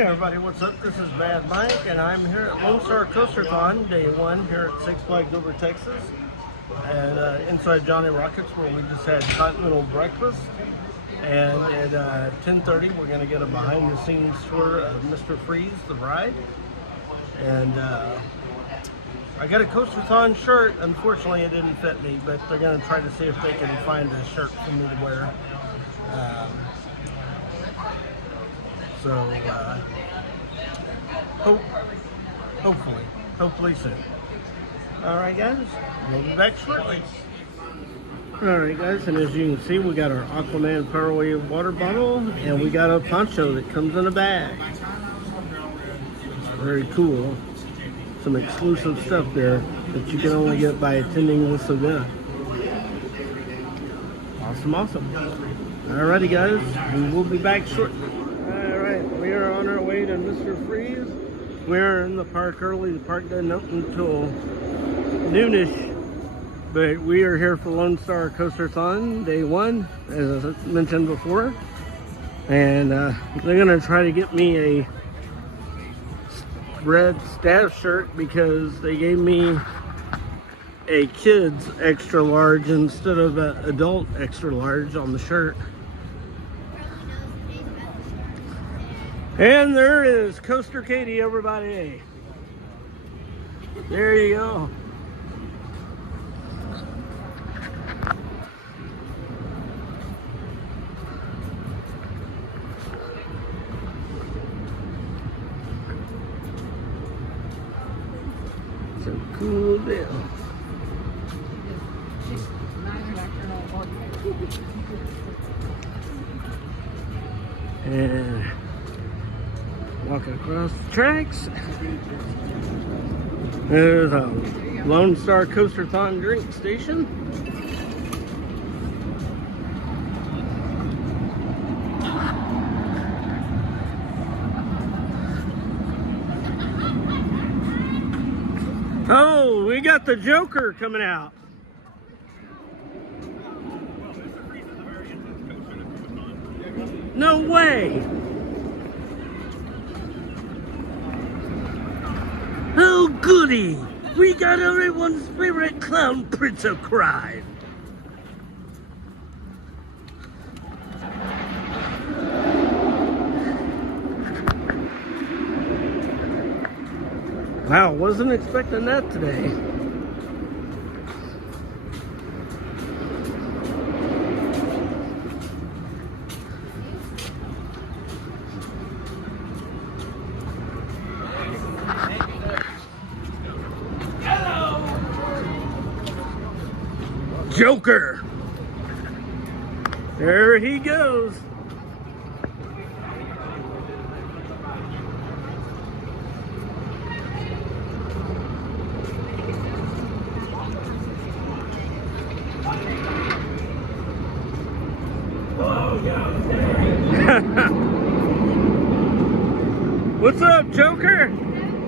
Hey everybody, what's up? This is Bad Mike, and I'm here at Lone Star Coaster Thon, day one here at Six Flags Over Texas, and inside Johnny Rockets, where we just had continental breakfast. And at 10:30, we're going to get a behind-the-scenes tour of Mr. Freeze, the ride. And I got a Coaster Thon shirt. Unfortunately, it didn't fit me, but they're going to try to see if they can find a shirt for me to wear. Hopefully soon. Alright guys, we'll be back shortly. Alright guys, and as you can see, we got our Aquaman Powerwave water bottle, and we got a poncho that comes in a bag. It's very cool. Some exclusive stuff there that you can only get by attending this event. Awesome. Alrighty guys, we will be back shortly. Alright, we are on our way to Mr. Freeze. We're in the park early. The park doesn't open until noonish, but we are here for Lone Star Coaster Thon, day one, as I mentioned before. And they're gonna try to get me a red staff shirt because they gave me a kid's extra large instead of an adult extra large on the shirt. And there is Coaster Katie, everybody. There you go. It's a cool deal. And walk across the tracks. There's a Lone Star Coaster Thon drink station. Oh, we got the Joker coming out. No way! Oh goody! We got everyone's favorite clown, Prince of Crime. Wow, wasn't expecting that today. Joker! There he goes. What's up, Joker?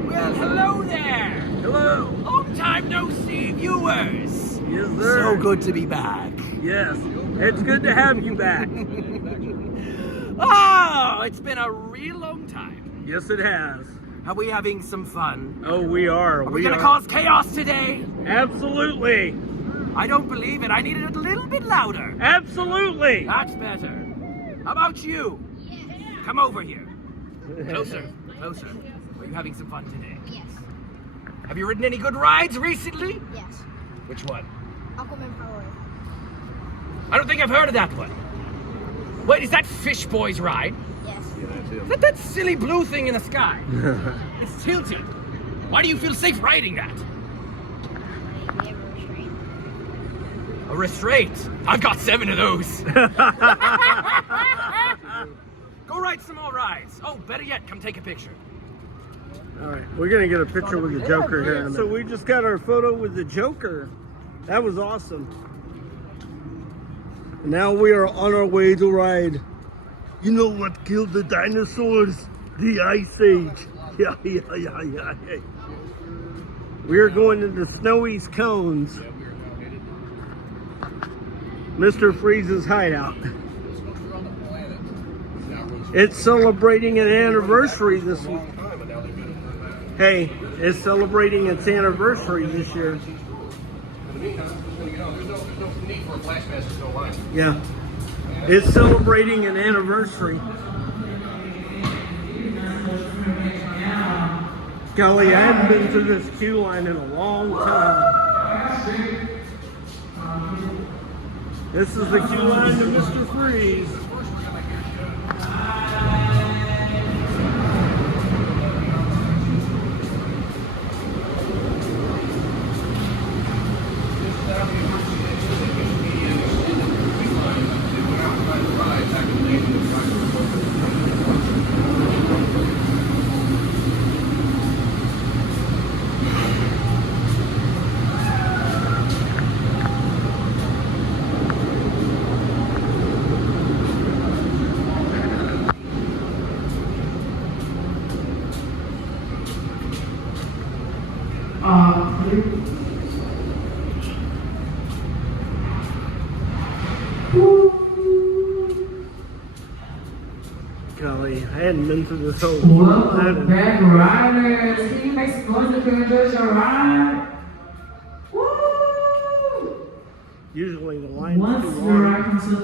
Well, hello there. Hello. Long time no see, viewers. Yes, sir. So good to be back. Yes, it's good to have you back. Oh, it's been a real long time. Yes, it has. Are we having some fun? Oh, we are. Are we gonna cause chaos today? Absolutely. I don't believe it. I need it a little bit louder. Absolutely. That's better. How about you? Come over here. Closer. Are you having some fun today? Yes. Have you ridden any good rides recently? Yes. Which one? Aquaman Powerwave. I don't think I've heard of that one. Wait, is that Fish Boy's ride? Yes. Is that silly blue thing in the sky? It's tilted. Why do you feel safe riding that? We have a restraint. A restraint? I've got 7 of those. Go ride some more rides. Oh, better yet, come take a picture. All right, we're gonna get a picture with the Joker here in a minute. So we just got our photo with the Joker. That was awesome. Now we are on our way to ride. You know what killed the dinosaurs? The Ice Age. Yeah. We are going into Snowy's Cones. Mr. Freeze's hideout. It's celebrating an anniversary this week. Hey, it's celebrating its anniversary this year. Yeah. It's celebrating an anniversary. Kelly, I haven't been to this queue line in a long time. This is the queue line to Mr. Freeze. Kelly, I hadn't been to this whole Welcome back, riders. Can you make some noise if you enjoyed your ride? Woo! Usually the line's Once too the long, ride comes to a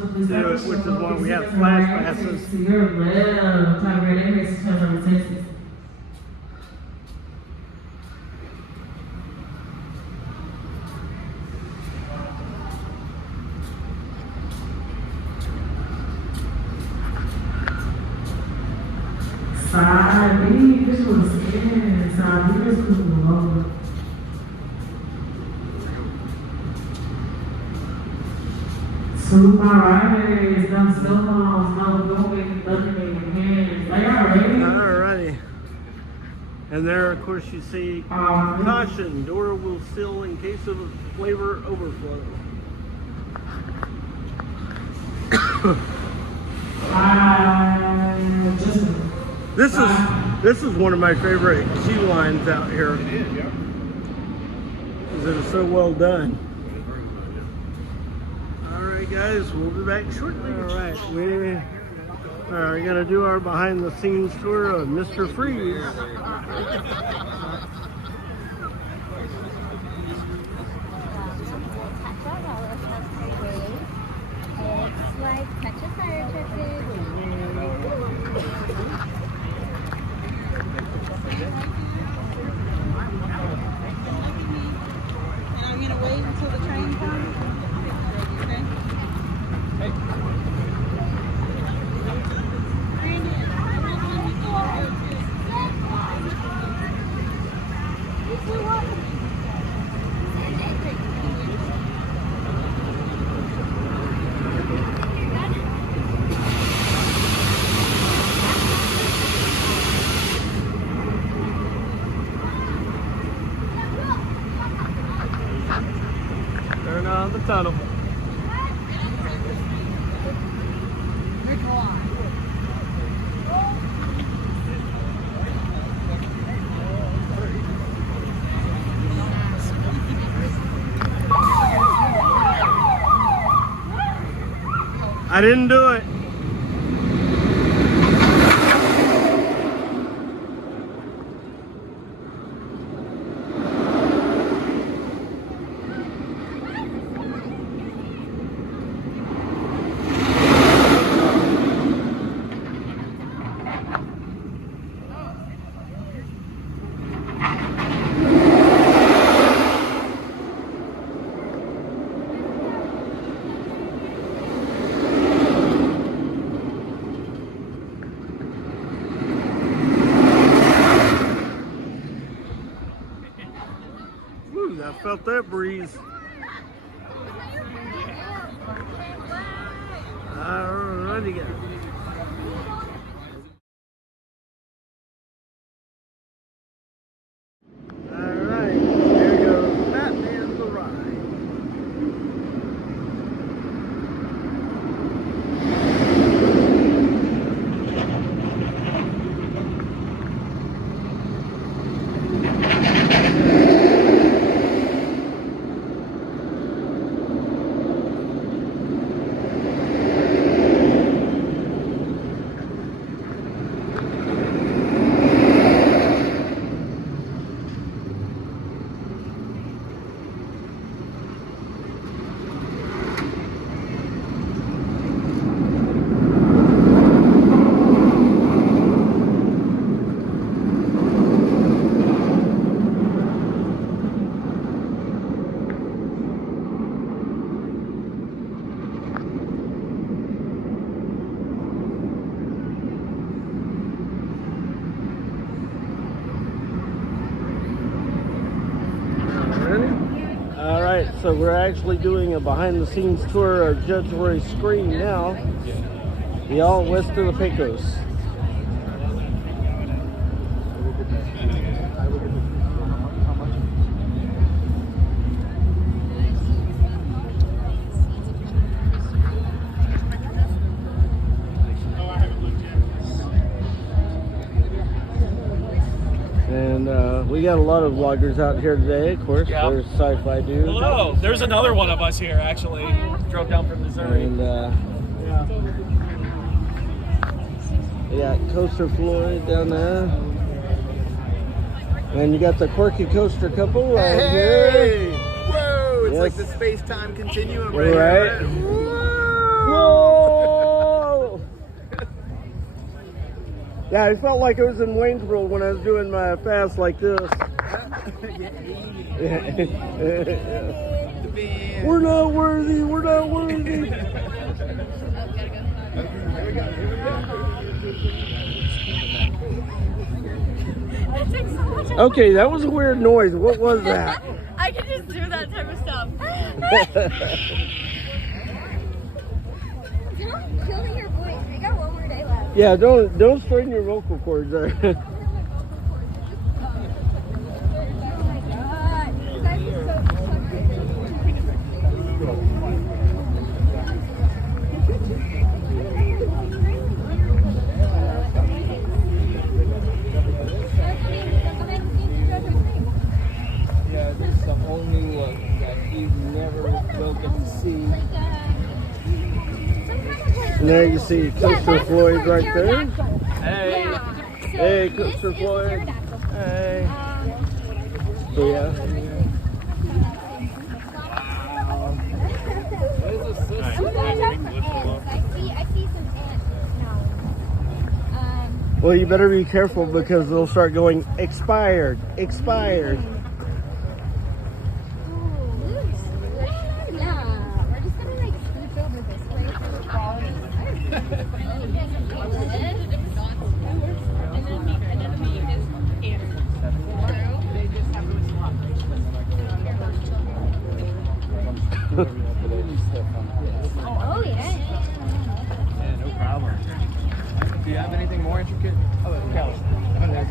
which is why we have flash passes. to your left, time red index turn over Texas. Side B, this was in. Side B, this was low. So my riders, them cell phones, no going, nothing in your hands. Are y'all ready? Alrighty. And there, of course, you see caution, door will seal in case of a flavor overflow. This is one of my favorite queue lines out here. It is, yeah. Because it is so well done. Alright guys, we'll be back shortly. Alright, we are going to do our behind the scenes tour of Mr. Freeze. It's like touch of fire truck. And I'm gonna wait until the train comes. Okay. Turn on the tunnel. I didn't do it. Woo, I felt that breeze. Alrighty guys. Alright, there goes Batman the Ride. right, so we're actually doing a behind-the-scenes tour of Judge Roy's screen now. Y'all west of the Pecos. And we got a lot of vloggers out here today, of course. Yep. There's Sci-Fi Dude. Hello. There's another one of us here, actually. Drove down from Missouri. And we got Coaster Floyd down there. And you got the quirky coaster couple right here. Whoa! It's Yes. like the space-time continuum Right. right here. Whoa! Yeah, I felt like I was in Wayne's World when I was doing my fast like this. We're not worthy. We're not worthy. Okay, that was a weird noise. What was that? I can just do that type of stuff. Don't kill your voice. We got one more day left. Yeah, don't strain your vocal cords there. Oh my god. You guys are Yeah, this is a whole new look that you never will get to see. And there you see Coaster Floyd right there. Hey. Hey, Coaster Floyd. Hey. So yeah. I see some ants now. Well, you better be careful because they'll start going expired, expired. Yeah, we're just gonna like scooch over this way for the quality. Oh yeah. Yeah, no problem. Do you have anything more intricate? Oh, that's Kelly. Oh, there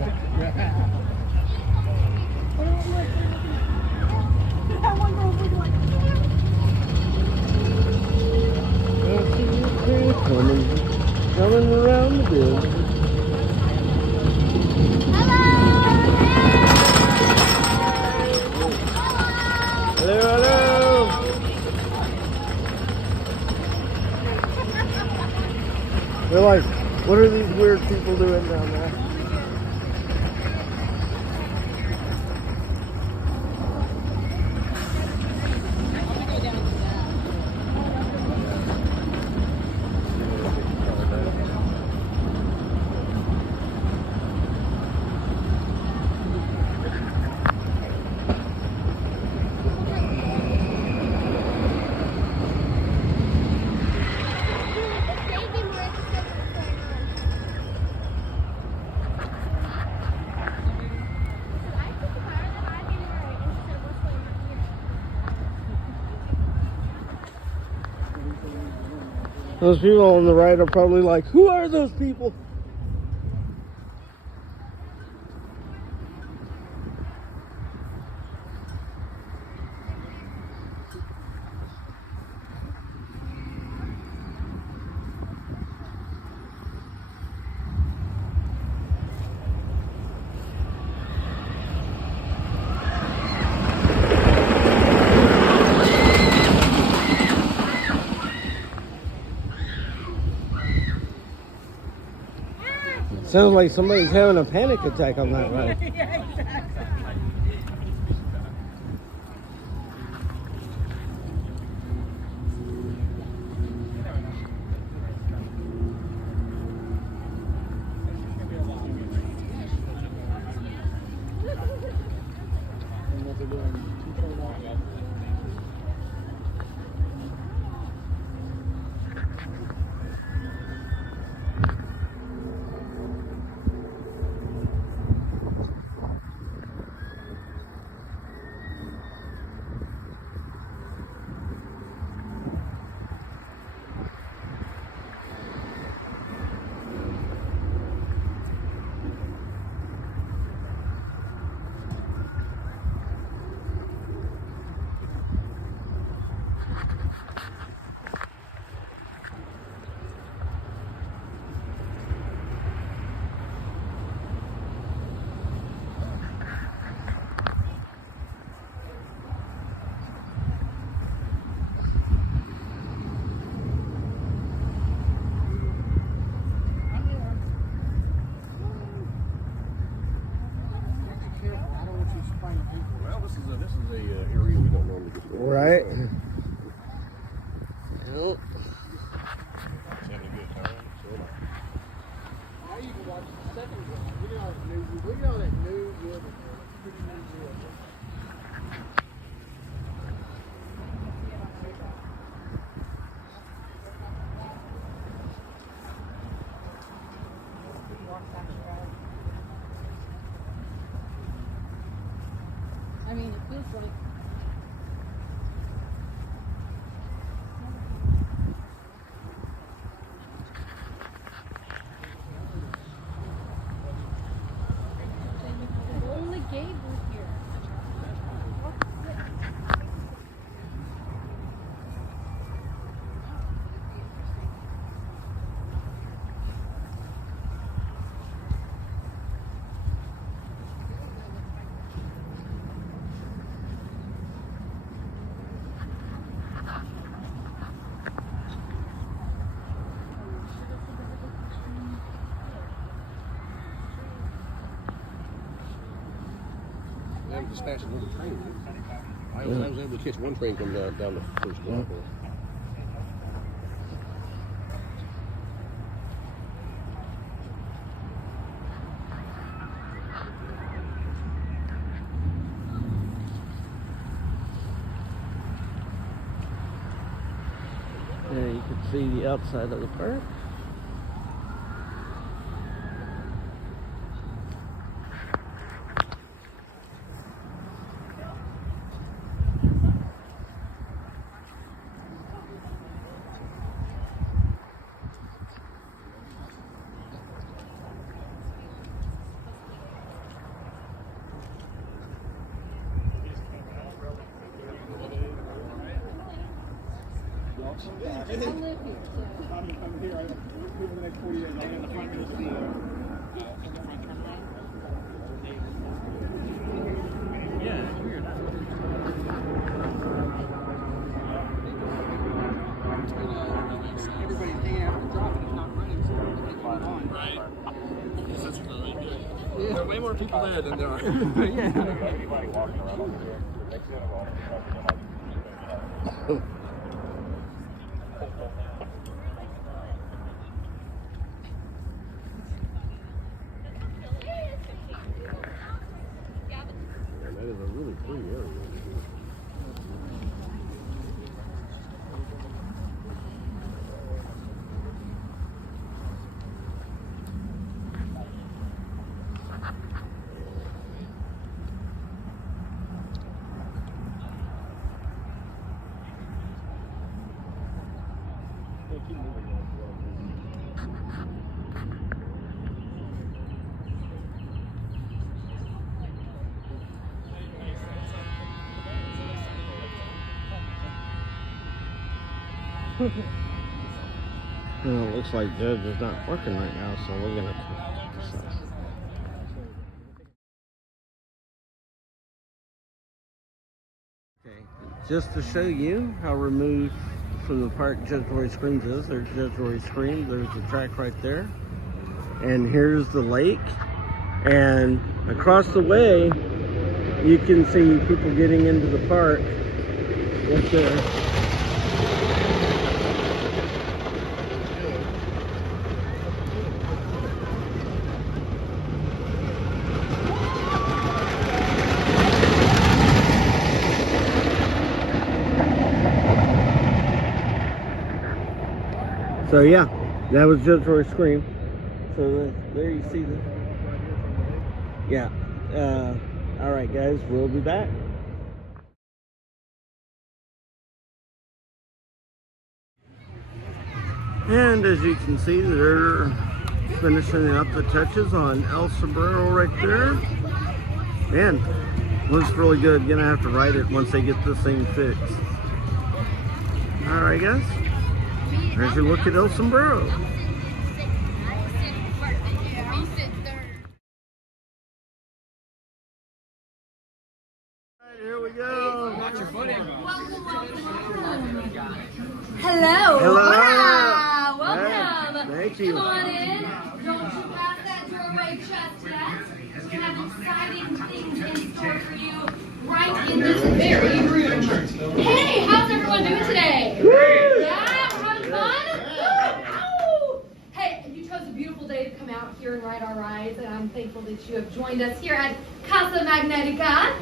you go. Coming around the bend. Hello, hello. They're like, what are these weird people doing down there? Those people on the right are probably like, who are those people? Sounds like somebody's having a panic attack on that ride. This is a area we don't normally get to. Right. Yep. Having a good time. So. Now you can watch the second one. Look at all that new. Look at all that new wood. Pretty new wood. I mean, it feels like. Only Gabe was here. That was as fast as another train. I was able to catch one train coming down the first block. Yeah, you can see the outside of the park. I live here, so. I'm here. I live in the next 40 days. I'm in the front of the front turnaround. Yeah, it's weird. Everybody's hanging out at the drop and it's not running, so they keep on. Right. Yes, that's really good. Yeah. There are way more people there than there are. Yeah. That is a really free area. Well, it looks like Judge is not working right now, so we're gonna. Okay, just to show you how removed from the park Judge Roy Screams is. There's Judge Roy Screams. There's the track right there, and here's the lake. And across the way, you can see people getting into the park right there. So yeah, that was Judge Roy Scream. So there you see the. Yeah. All right, guys, we'll be back. And as you can see, they're finishing up the touches on El Sombrero right there. Man, looks really good. Gonna have to ride it once they get this thing fixed. All right, guys. There's your look at El Sombrero. Here we go. Watch your footing. Hello. Hello. Wow. Welcome. Thank you. Come on in. Don't you pass that doorway just yet. We have exciting things in store for you right in this very room. Hey, how's everyone doing today? Yeah, we're having fun? Woo! Hey, you chose a beautiful day to come out here and ride our rides, and I'm thankful that you have joined us here at Casa Magnetica.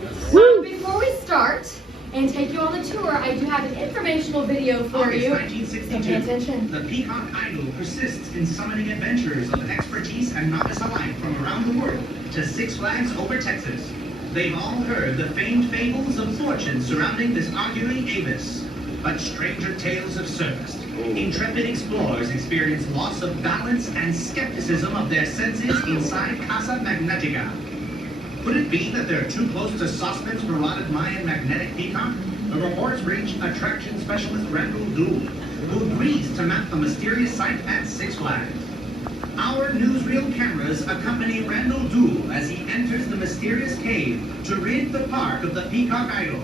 Before we start and take you on the tour, I do have an informational video for you. So pay attention. The Peacock Idol persists in summoning adventurers of expertise and novice alike from around the world to Six Flags over Texas. They've all heard the famed fables of fortune surrounding this arguing Avis. But stranger tales have surfaced. Intrepid explorers experience loss of balance and skepticism of their senses inside Casa Magnetica. Could it be that they're too close to Sauceman's parotid Mayan magnetic peacock? The reports reach attraction specialist Randall Dool, who agrees to map the mysterious site at Six Flags. Our newsreel cameras accompany Randall Dool as he enters the mysterious cave to rid the park of the Peacock Idol.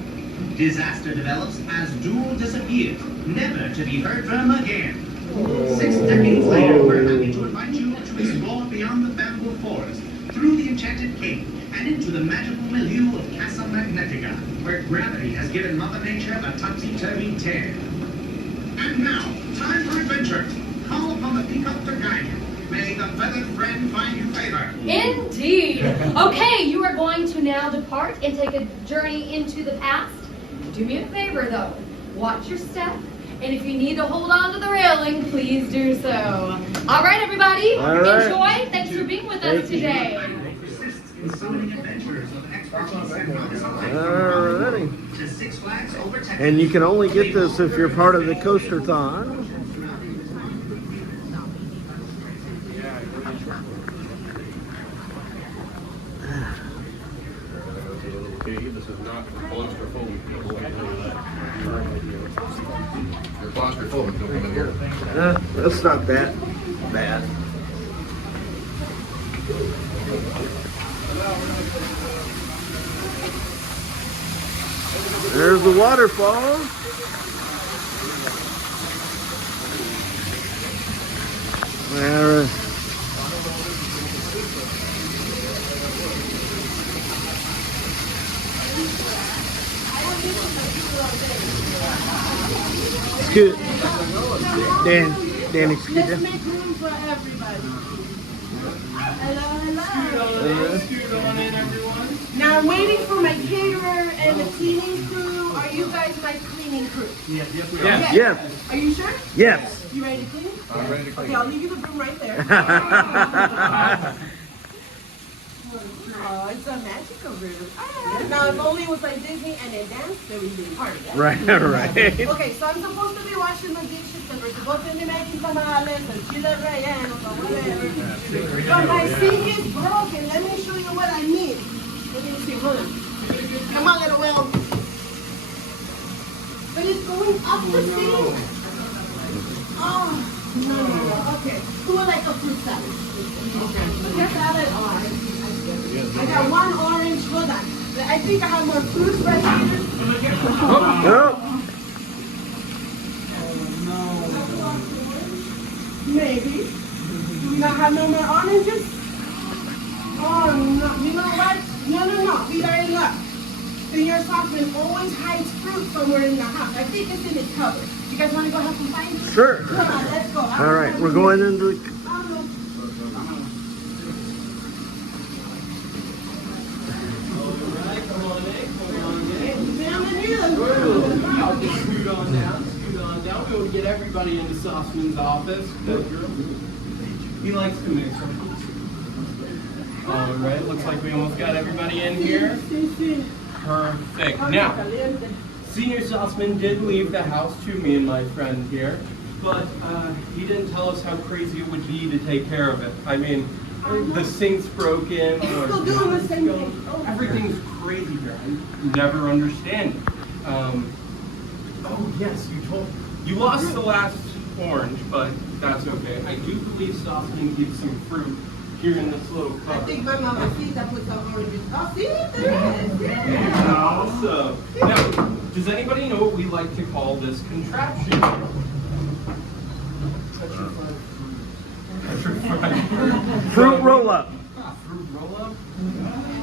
Disaster develops as Dool disappears, never to be heard from again. 6 decades later, we're happy to invite you to explore beyond the bamboo forest, through the enchanted cave, and into the magical milieu of Casa Magnetica, where gravity has given Mother Nature a topsy-turvy tear. And now, time for adventure. Call upon the peacock to guide you. May the feathered friend find you favor. Indeed. Okay, you are going to now depart and take a journey into the past. Do me a favor, though. Watch your step. And if you need to hold on to the railing, please do so. All right, everybody. All right. Enjoy. Thanks for being with us today. Alrighty. And you can only get this if you're part of the Coaster Thon. This is not claustrophobic people. You're claustrophobic, don't come in here. That's not that bad. There's the waterfall. There. Excuse, Dan, excuse me. Let's make room for everybody. Hello. Scoot on in, everyone. Now I'm waiting for my caterer and the cleaning crew. Are you guys my cleaning crew? Yes. Yes. Are you sure? Yes. You ready to clean? I'm ready to clean. Okay, I'll leave you the broom right there. Oh, it's a magical room. Now, if only it was like Disney and they danced, then we'd be part of that. Right. Okay, so I'm supposed to be washing the dishes and we're supposed to be making tamales and chile rellenos or whatever. But my sink is broken. Let me show you what I mean. Let me see, hold on. Come on, little Will. But it's going up the sink. Oh, no. Okay. Who would like a fruit salad? Okay. Fruit salad on. I got one orange. Hold on. I think I have more fruits right here. Oh. Maybe. Do we not have no more oranges? Oh, no. You know what? No. We are in luck. Senor Sauceman always hides fruit somewhere in the house. I think it's in his cupboard. You guys want to go have some fun? Sure. Come on, let's go. All right, we're going into the... I'll just scoot on down. We want to get everybody into Sauceman's office. He likes to mix. All right, looks like we almost got everybody in here. Perfect. Now, Senior Sauceman did leave the house to me and my friend here, but he didn't tell us how crazy it would be to take care of it. I mean, the sink's broken. It's still doing the same thing. Everything's crazy here. I never understand it. Oh yes, you lost the last orange, but that's okay. I do believe Sauceman gives some fruit here in this little I cup. think my mamacita put some oranges. Oh, see? There is. Yeah. Awesome. Now, does anybody know what we like to call this contraption? Fruit roll-up. Fruit roll-up?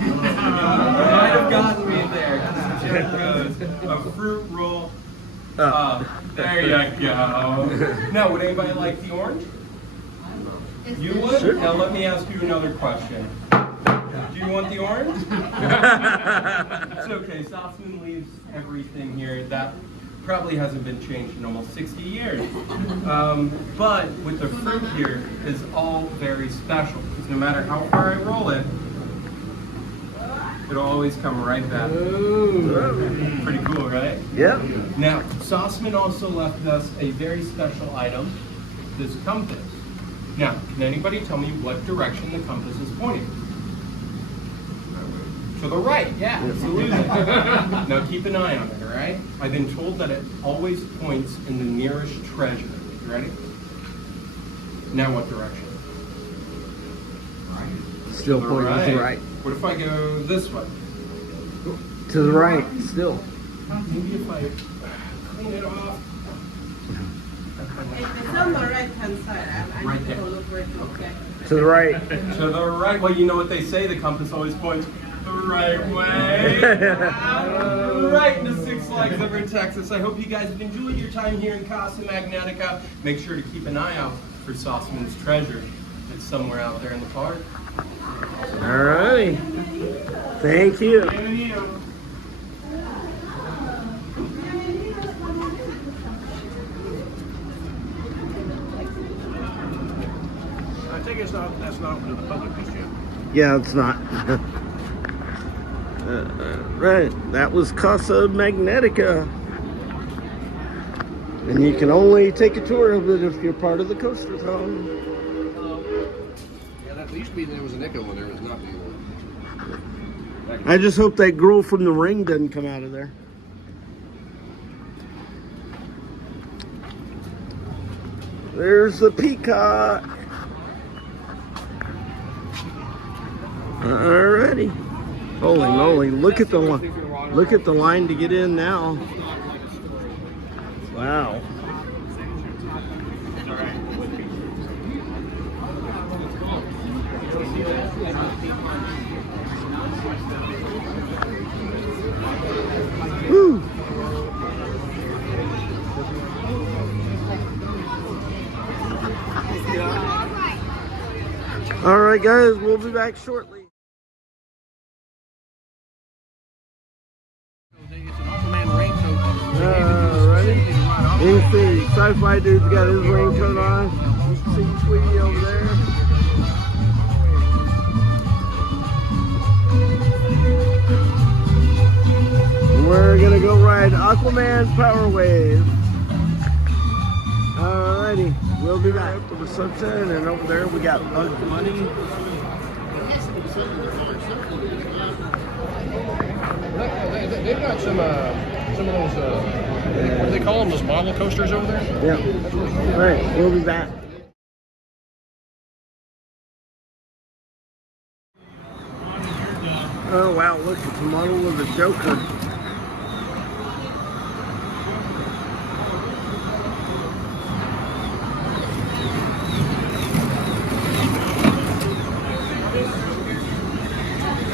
Might have gotten me there. goes a fruit roll. There you go. Now, would anybody like the orange? You would? Sure. Now let me ask you another question. Do you want the orange? It's okay, Softman leaves everything here. That probably hasn't been changed in almost 60 years. But with the fruit here is all very special, because no matter how far I roll it, it'll always come right back. Ooh. Pretty cool, right? Yep. Now, Sauceman also left us a very special item, this compass. Now, can anybody tell me what direction the compass is pointing? To the right, yeah, absolutely. Now keep an eye on it, all right? I've been told that it always points in the nearest treasure. You ready? Now what direction? Still pointing to the right. What if I go this way? To the right, still. Maybe if I clean it off. It's on the right hand side. I Right need there. to look where to okay. To the right. To the right. Well, you know what they say, the compass always points the right way. Right into Six Flags over in Texas. I hope you guys have enjoyed your time here in Casa Magnetica. Make sure to keep an eye out for Sauceman's treasure. It's somewhere out there in the park. All right. Thank you. I think that's not open to the public just yet. Yeah, it's not. Right. That was Casa Magnetica. And you can only take a tour of it if you're part of the Coaster Thon. Yeah, that used to be there was an echo when there was not anymore. I just hope that girl from the ring doesn't come out of there. There's the peacock. Alrighty. Holy moly! Look at the line to get in now. Wow. Woo. All right, guys, we'll be back shortly. Ready? You can see Sci-Fi Dude's got his raincoat on. You can see Tweety over there. We're gonna go ride Aquaman Power Wave. Alrighty, we'll be back to the reception, and over there we got Bugs Bunny. They've got some of those, what do they call them, those model coasters over there? Yeah. Alright, we'll be back. Oh wow, look, it's a model of the Joker.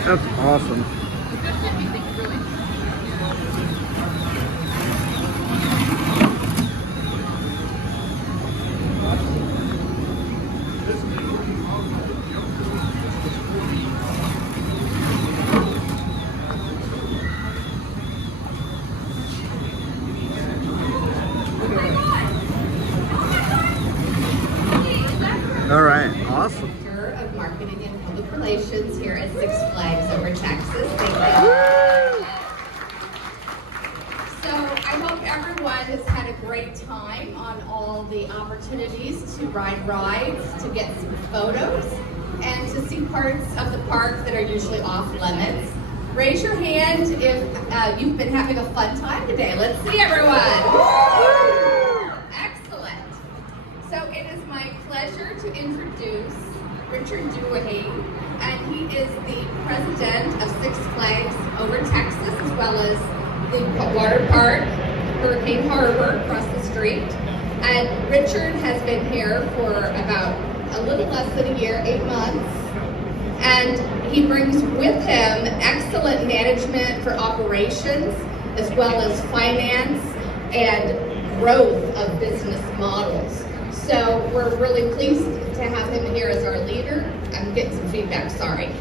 That's awesome. All right, awesome. Director of Marketing and Public Relations here at Six Flags over Texas. Thank you. So I hope everyone has had a great time on all the opportunities to ride rides, to get some photos, and to see parts of the park that are usually off limits. Raise your hand if you've been having a fun time today. Let's see everyone. Excellent. So it is my pleasure to introduce Richard Dewey, and he is the president of Six Flags over Texas, as well as the water park, Hurricane Harbor, across the street. And Richard has been here for about a little less than a year, 8 months. And he brings with him excellent management for operations, as well as finance and growth of business models. So we're really pleased to have him here as our leader. I'm getting some feedback, sorry.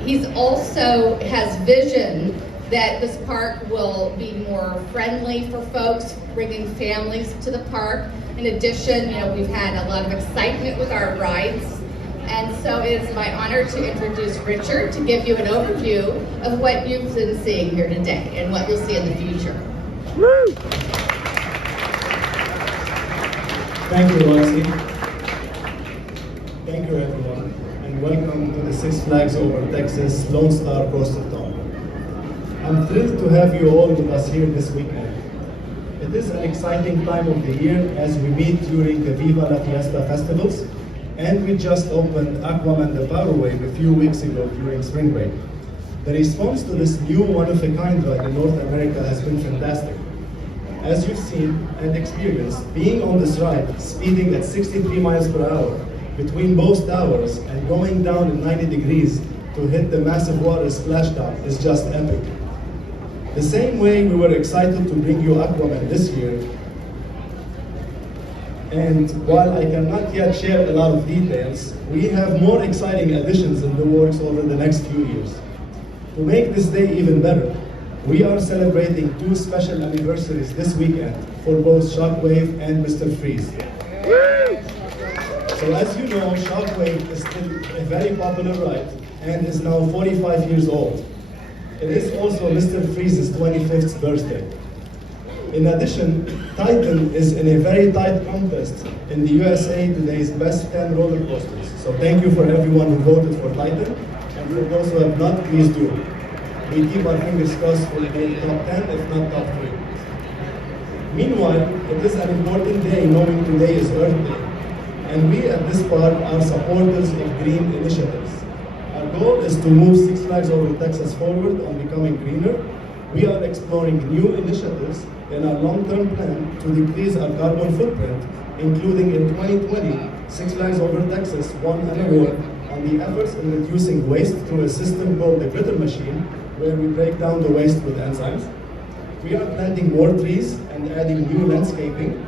He's also has vision that this park will be more friendly for folks, bringing families to the park. In addition, we've had a lot of excitement with our rides. And so it is my honor to introduce Richard to give you an overview of what you've been seeing here today and what you'll see in the future. Woo! Thank you, Roxy. Thank you, everyone, and welcome to the Six Flags Over Texas Lone Star Coaster Thon. I'm thrilled to have you all with us here this weekend. It is an exciting time of the year as we meet during the Viva La Fiesta festivals, and we just opened Aquaman the Power Wave a few weeks ago during spring break. The response to this new one-of-a-kind ride in North America has been fantastic. As you've seen and experienced, being on this ride, speeding at 63 miles per hour between both towers and going down in 90 degrees to hit the massive water splashdown is just epic. The same way we were excited to bring you Aquaman this year, and while I cannot yet share a lot of details, we have more exciting additions in the works over the next few years. To make this day even better, we are celebrating 2 special anniversaries this weekend for both Shockwave and Mr. Freeze. So as you know, Shockwave is still a very popular ride and is now 45 years old. It is also Mr. Freeze's 25th birthday. In addition, Titan is in a very tight contest in the USA Today's Best 10 roller coasters. So thank you for everyone who voted for Titan, and for those who have not, please do. We keep our fingers crossed for the top 10, if not top 3. Meanwhile, it is an important day knowing today is Earth Day, and we at this park are supporters of green initiatives. Our goal is to move Six Flags Over Texas forward on becoming greener. We are exploring new initiatives in our long-term plan to decrease our carbon footprint, including in 2020, Six Flags Over Texas won an award on the efforts in reducing waste through a system called the Gritter Machine, where we break down the waste with enzymes. We are planting more trees and adding new landscaping.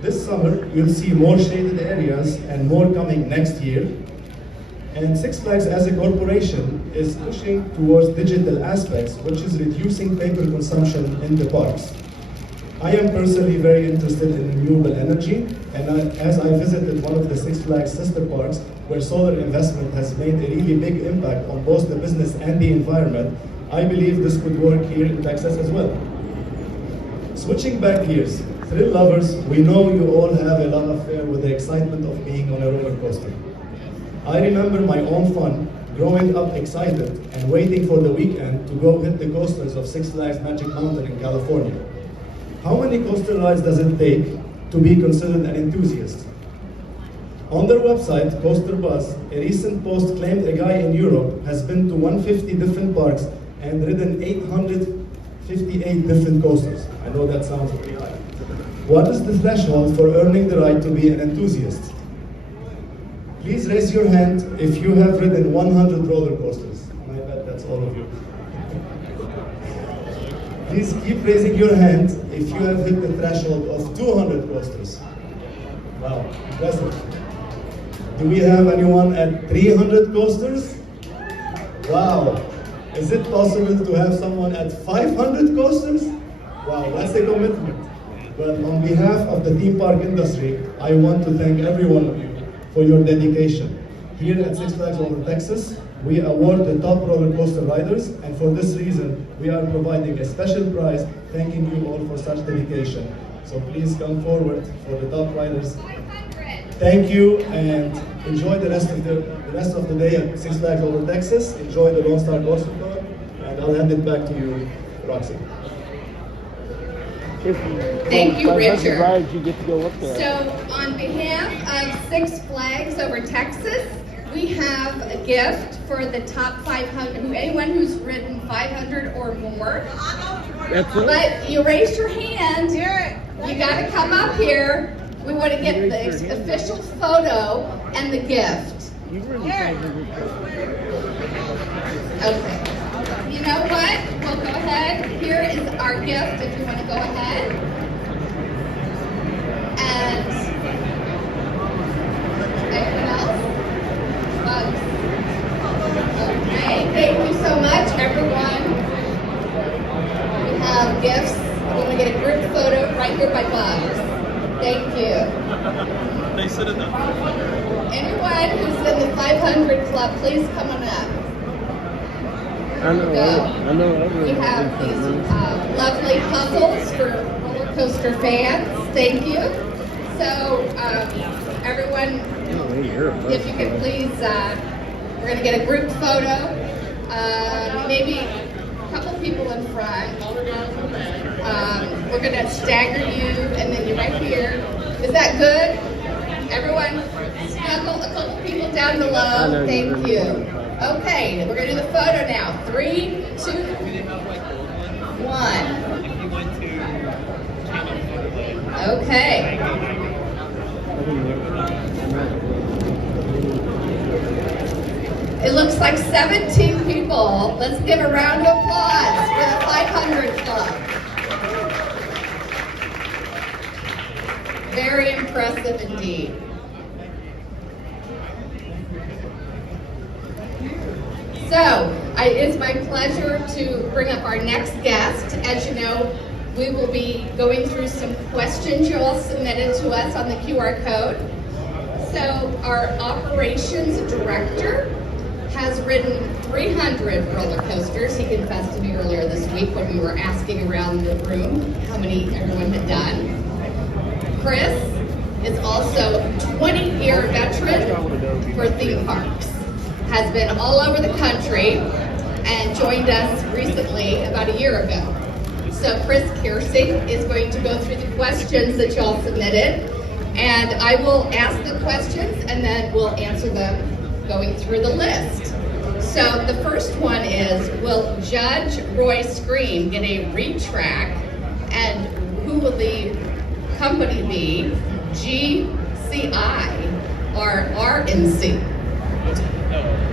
This summer, you'll see more shaded areas and more coming next year. And Six Flags as a corporation is pushing towards digital aspects, which is reducing paper consumption in the parks. I am personally very interested in renewable energy, and as I visited one of the Six Flags sister parks, where solar investment has made a really big impact on both the business and the environment, I believe this could work here in Texas as well. Switching back gears, thrill lovers, we know you all have a love affair with the excitement of being on a roller coaster. I remember my own fun, growing up excited and waiting for the weekend to go hit the coasters of Six Flags Magic Mountain in California. How many coaster rides does it take to be considered an enthusiast? On their website, Coaster Buzz, a recent post claimed a guy in Europe has been to 150 different parks and ridden 858 different coasters. I know that sounds pretty high. What is the threshold for earning the right to be an enthusiast? Please raise your hand if you have ridden 100 roller coasters. And I bet that's all of you. Please keep raising your hand if you have hit the threshold of 200 coasters. Wow, impressive. Do we have anyone at 300 coasters? Wow. Is it possible to have someone at 500 coasters? Wow, that's a commitment. But on behalf of the theme park industry, I want to thank every one of you for your dedication. Here at Six Flags Over Texas, we award the top roller coaster riders, and for this reason, we are providing a special prize thanking you all for such dedication. So please come forward for the top riders. Thank you, and enjoy the rest of the day at Six Flags Over Texas. Enjoy the Lone Star Coaster Thon, and I'll hand it back to you, Roxy. Thank you, Richard. Rides, you get to go up there. So on behalf of Six Flags Over Texas, we have a gift for the top 500, anyone who's ridden 500 or more. That's it. But you raised your hand, you gotta come up here. We want to get the official photo and the gift. You really Okay. You know what? We'll go ahead. Here is our gift if you want to go ahead. And anyone else? Bugs. Okay. Thank you so much, everyone. We have gifts. We're going to get a group photo right here by Bugs. Thank you. They sit in the. Anyone who's in the 500 club, please come on up. I know. We have these lovely puzzles for roller coaster fans. Thank you. So, everyone, if you could please, we're going to get a group photo. Maybe a couple people in front. We're going to stagger you, and then you're right here. Is that good? Everyone, snuggle a couple people down below. Thank you. Okay, we're going to do the photo now. 3, 2, 1. Okay. It looks like 17 people. Let's give a round of applause for the 500 Club. Very impressive indeed. So, it's my pleasure to bring up our next guest. As you know, we will be going through some questions you all submitted to us on the QR code. So, our operations director has ridden 300 roller coasters. He confessed to me earlier this week when we were asking around the room how many everyone had done. Chris is also a 20-year veteran for theme parks. Has been all over the country and joined us recently about a year ago. So Chris Kiersing is going to go through the questions that y'all submitted, and I will ask the questions and then we'll answer them going through the list. So the first one is, will Judge Roy Scream get a retrack, and who will the company be, GCI or RNC?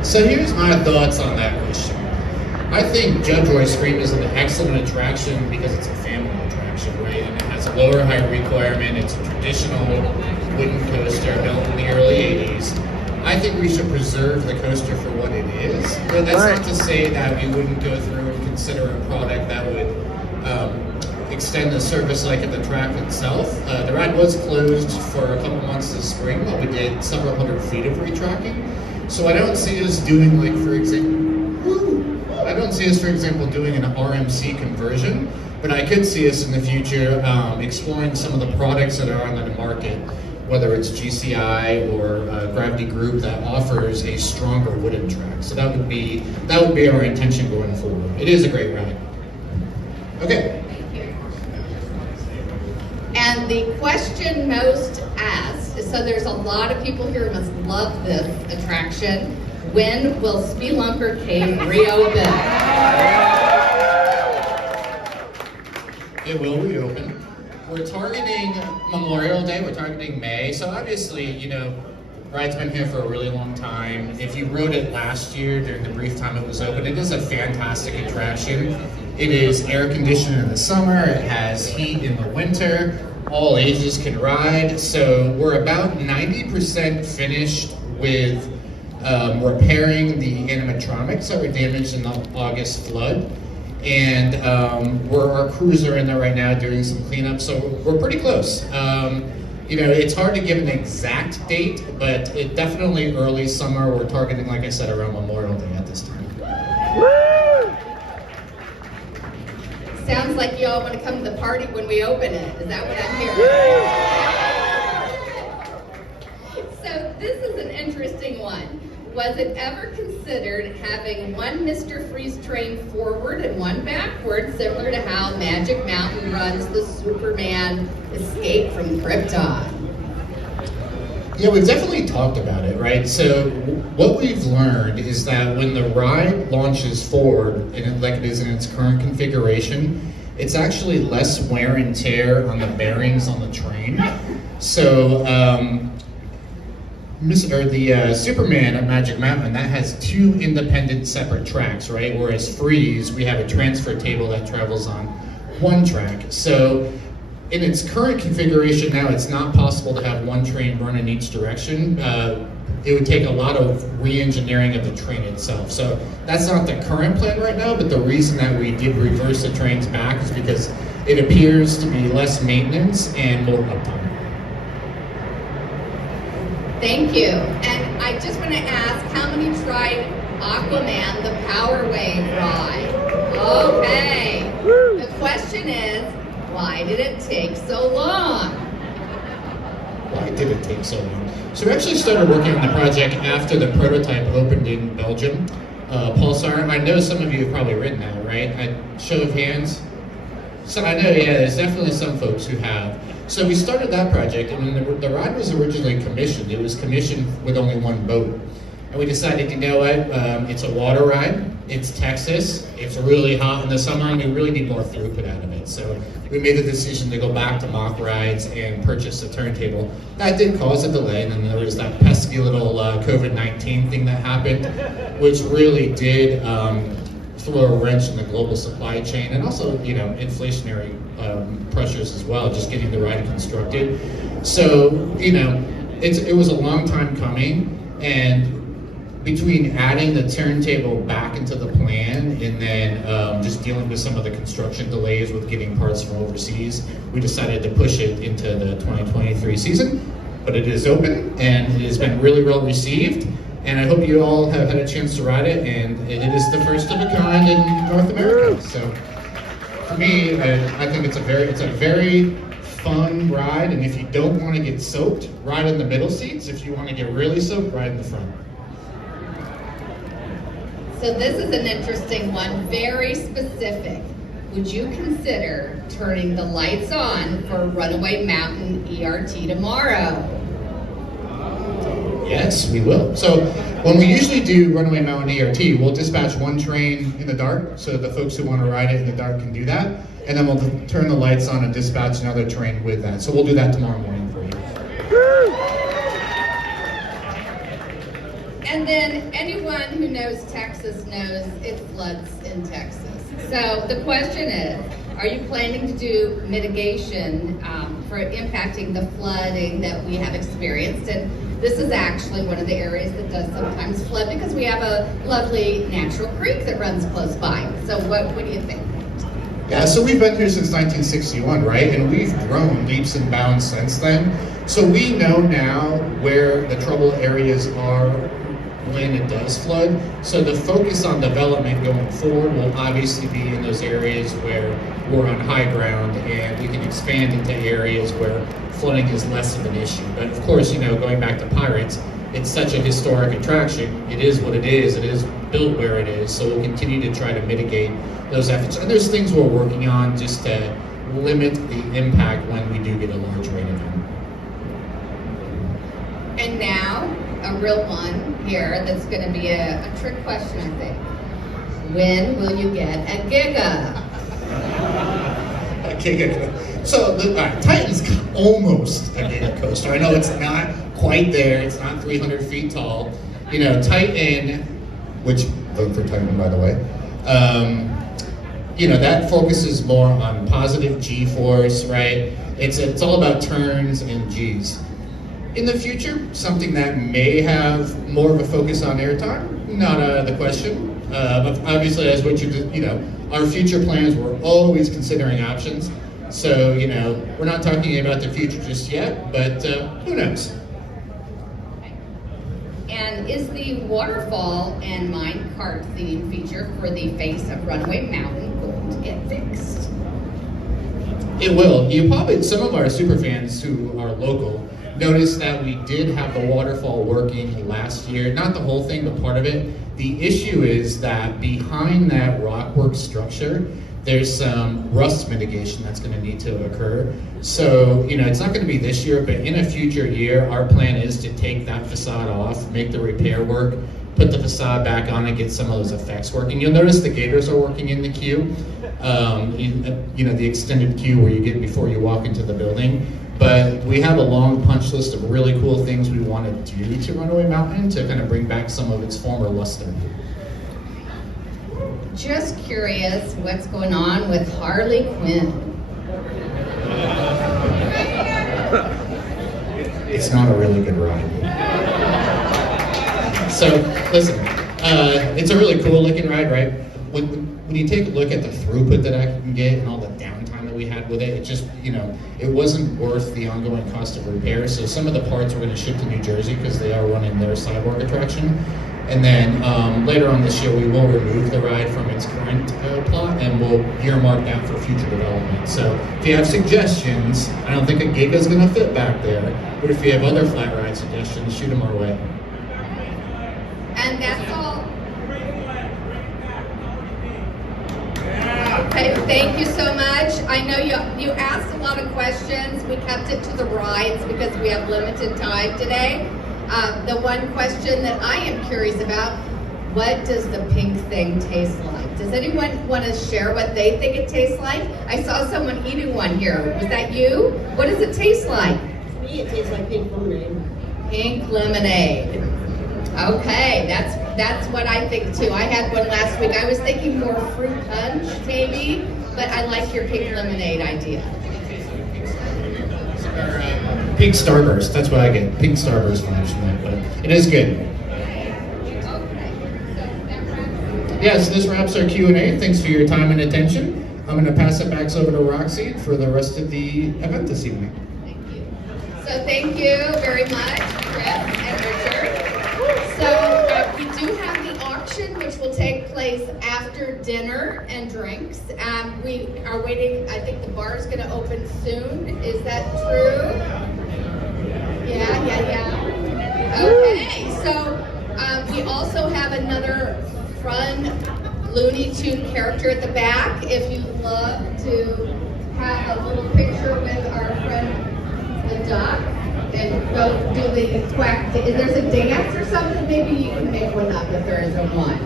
So here's my thoughts on that question. I think Judge Roy Scream is an excellent attraction because it's a family attraction, right? And it has a lower height requirement. It's a traditional wooden coaster built in the early 80s. I think we should preserve the coaster for what it is. But that's not to say that we wouldn't go through and consider a product that would extend the service life of the track itself. The ride was closed for a couple months this spring while we did several hundred feet of retracking. So I don't see us doing, like, for example, doing an RMC conversion, but I could see us in the future exploring some of the products that are on the market, whether it's GCI or Gravity Group that offers a stronger wooden track. So that would be our intention going forward. It is a great ride. Okay. And the question most asked, so there's a lot of people here who must love this attraction. When will Spelunker Cave reopen? It will reopen. We're targeting Memorial Day, we're targeting May. So obviously, you know, ride's been here for a really long time. If you rode it last year during the brief time it was open, it is a fantastic attraction. It is air conditioned in the summer, it has heat in the winter, all ages can ride. So we're about 90% finished with repairing the animatronics that were damaged in the August flood. And our crews are in there right now doing some cleanup, so we're pretty close. You know, it's hard to give an exact date, but it definitely early summer. We're targeting, like I said, around Memorial Day at this time. Woo! Sounds like you all want to come to the party when we open it. Is that what I'm hearing? So this is an interesting one. Was it ever considered having one Mr. Freeze train forward and one backward, similar to how Magic Mountain runs the Superman Escape from Krypton? Yeah, we've definitely talked about it, right? So what we've learned is that when the ride launches forward, like it is in its current configuration, it's actually less wear and tear on the bearings on the train. So Superman at Magic Mountain, that has 2 independent separate tracks, right? Whereas Freeze, we have a transfer table that travels on 1 track. So in its current configuration now, it's not possible to have 1 train run in each direction. It would take a lot of re-engineering of the train itself. So that's not the current plan right now, but the reason that we did reverse the trains back is because it appears to be less maintenance and more uptime. Thank you. And I just want to ask, how many tried Aquaman, the Power Wave ride? Okay. The question is, why did it take so long? Why did it take so long? So we actually started working on the project after the prototype opened in Belgium. Pulsar, I know some of you have probably ridden that, right? Show of hands. So I know, yeah, there's definitely some folks who have. So we started that project, and when the ride was originally commissioned, it was commissioned with only 1 boat. And we decided, you know what, it's a water ride, it's Texas, it's really hot in the summer, and we really need more throughput out of it. So we made the decision to go back to mock rides and purchase a turntable. That did cause a delay, and then there was that pesky little COVID-19 thing that happened, which really did throw a wrench in the global supply chain, and also, you know, inflationary pressures as well, just getting the ride constructed. So, you know, it was a long time coming, and between adding the turntable back into the plan and then just dealing with some of the construction delays with getting parts from overseas, we decided to push it into the 2023 season. But it is open, and it has been really well received. And I hope you all have had a chance to ride it, and it is the first of a kind in North America. So for me, I think it's a very fun ride, and if you don't want to get soaked, ride in the middle seats. If you want to get really soaked, ride in the front. So this is an interesting one, very specific. Would you consider turning the lights on for Runaway Mountain ERT tomorrow? Yes, we will. So when we usually do Runaway Mountain ERT, we'll dispatch 1 train in the dark, so the folks who want to ride it in the dark can do that. And then we'll turn the lights on and dispatch another train with that. So we'll do that tomorrow morning for you. And then anyone who knows Texas knows it floods in Texas. So the question is, are you planning to do mitigation for impacting the flooding that we have experienced? And this is actually one of the areas that does sometimes flood because we have a lovely natural creek that runs close by. So what do you think? Yeah, so we've been here since 1961, right? And we've grown leaps and bounds since then. So we know now where the trouble areas are when it does flood. So the focus on development going forward will obviously be in those areas where we're on high ground, and we can expand into areas where flooding is less of an issue. But of course, you know, going back to Pirates, it's such a historic attraction. It is what it is. It is built where it is. So we'll continue to try to mitigate those efforts. And there's things we're working on just to limit the impact when we do get a large rain event. And now, a real one here that's going to be a trick question, I think. When will you get a Giga? A Giga. So, Titan's almost a Giga coaster. I know it's not quite there. It's not 300 feet tall. You know, Titan, which, vote for Titan, by the way, you know, that focuses more on positive G-force, right? It's all about turns and Gs. In the future, something that may have more of a focus on airtime, not out of the question. But obviously, as what you know, our future plans, we're always considering options. So, you know, we're not talking about the future just yet, but who knows? And is the waterfall and mine cart theme feature for the face of Runaway Mountain going to get fixed? It will. You probably, some of our super fans who are local, notice that we did have the waterfall working last year. Not the whole thing, but part of it. The issue is that behind that rockwork structure, there's some rust mitigation that's going to need to occur. So, you know, it's not going to be this year, but in a future year, our plan is to take that facade off, make the repair work, put the facade back on, and get some of those effects working. You'll notice the gators are working in the queue. You know, the extended queue where you get before you walk into the building. But we have a long punch list of really cool things we want to do to Runaway Mountain to kind of bring back some of its former luster. Just curious what's going on with Harley Quinn. It's not a really good ride. So, listen, it's a really cool looking ride, right? When you take a look at the throughput that I can get and all the downtime that we had with it, it just, it wasn't worth the ongoing cost of repairs. So some of the parts we're going to ship to New Jersey because they are running their Cyborg attraction. And then later on this year, we will remove the ride from its current plot and we'll earmark that for future development. So if you have suggestions, I don't think a Giga is going to fit back there, but if you have other flat ride suggestions, shoot them our way. And that's all. Okay, thank you so much. I know you asked a lot of questions. We kept it to the rides because we have limited time today. The one question that I am curious about, what does the pink thing taste like? Does anyone want to share what they think it tastes like? I saw someone eating one here. Was that you? What does it taste like? To me, it tastes like pink lemonade. Pink lemonade. Okay, that's what I think too. I had one last week. I was thinking more fruit punch maybe, but I like your pink lemonade idea. Pink Starburst, that's what I get. Pink Starburst vibes from that, but it is good. Yeah, so this wraps our Q&A. Thanks for your time and attention. I'm going to pass it back over to Roxy for the rest of the event this evening. Thank you. So thank you very much, Chris and Richard. So we do have the auction, which will take place after dinner and drinks. We are waiting. I think the bar is going to open soon. Is that true? Yeah. Okay, so we also have another fun Looney Tune character at the back. If you'd love to have a little picture with our friend the duck and go do the quack. If there's a dance or something, maybe you can make one up if there isn't one.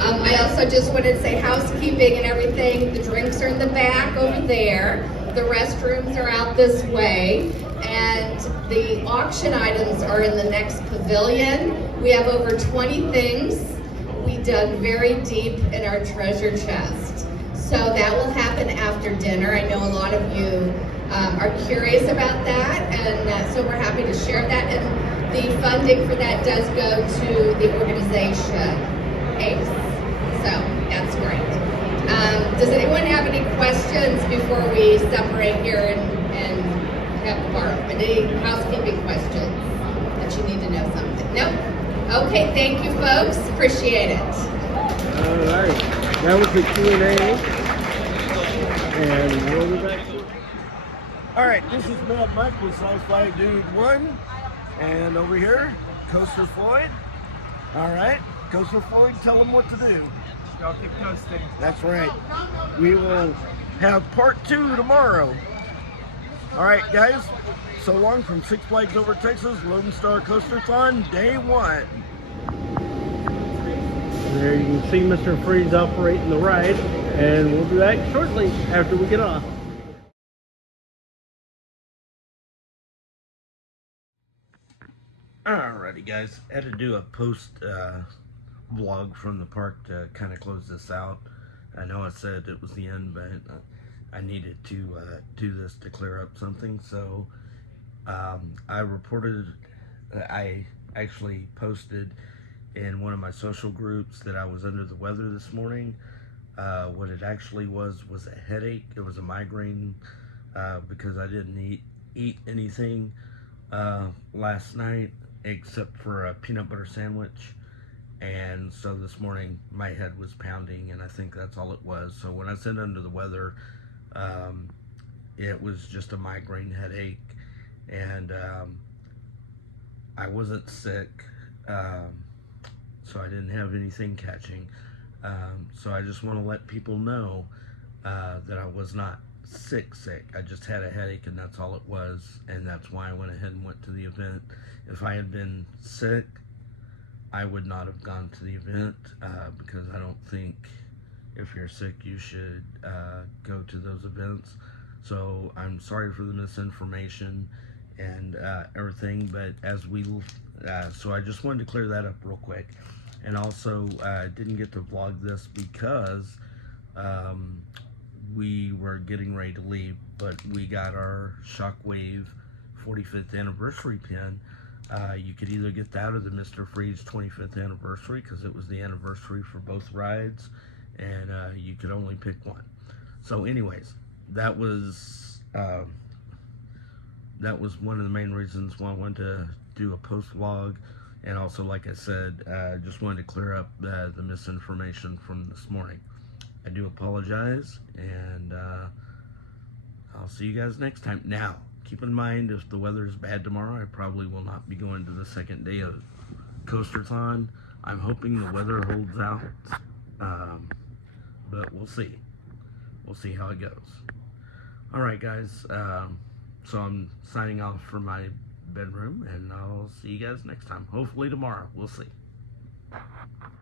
I also just wanted to say housekeeping and everything. The drinks are in the back over there. The restrooms are out this way. And the auction items are in the next pavilion. We have over 20 things. We dug very deep in our treasure chest. So that will happen after dinner. I know a lot of you are curious about that, and so we're happy to share that. And the funding for that does go to the organization ACE. So that's great. Does anyone have any questions before we separate here and have the bar open? Any housekeeping questions that you need to know something? Nope? Okay, thank you folks. Appreciate it. All right, that was the Q&A. And we'll be back soon. All right, this is Mad Mike with South Fly Dude 1. And over here, Coaster Floyd. All right, Coaster Floyd, tell them what to do. Y'all keep coasting. That's right. We will have part 2 tomorrow. All right, guys. So long from Six Flags Over Texas, Lone Star Coaster Thon, day 1. There you can see Mr. Freeze operating the ride, and we'll be back shortly after we get off. Alrighty, guys. I had to do a post vlog from the park to kind of close this out. I know I said it was the end, but I needed to do this to clear up something. So I actually posted in one of my social groups that I was under the weather this morning. What it actually was a headache. It was a migraine because I didn't eat anything last night except for a peanut butter sandwich. And so this morning my head was pounding, and I think that's all it was. So when I said under the weather, it was just a migraine headache, and I wasn't sick, so I didn't have anything catching. So I just want to let people know that I was not sick. I just had a headache, and that's all it was, and that's why I went ahead and went to the event. If I had been sick, I would not have gone to the event, because I don't think if you're sick you should go to those events. So I'm sorry for the misinformation and everything, but so I just wanted to clear that up real quick. And also, didn't get to vlog this because we were getting ready to leave, but we got our Shockwave 45th anniversary pin. You could either get that or the Mr. Freeze 25th anniversary, because it was the anniversary for both rides, and you could only pick one. So anyways, that was one of the main reasons why I wanted to do a post vlog. And also, like I said, just wanted to clear up the misinformation from this morning. I do apologize, and I'll see you guys next time. Now, keep in mind, if the weather is bad tomorrow, I probably will not be going to the second day of Coaster Thon. I'm hoping the weather holds out, but we'll see. We'll see how it goes. All right, guys. So I'm signing off from my bedroom, and I'll see you guys next time. Hopefully tomorrow. We'll see.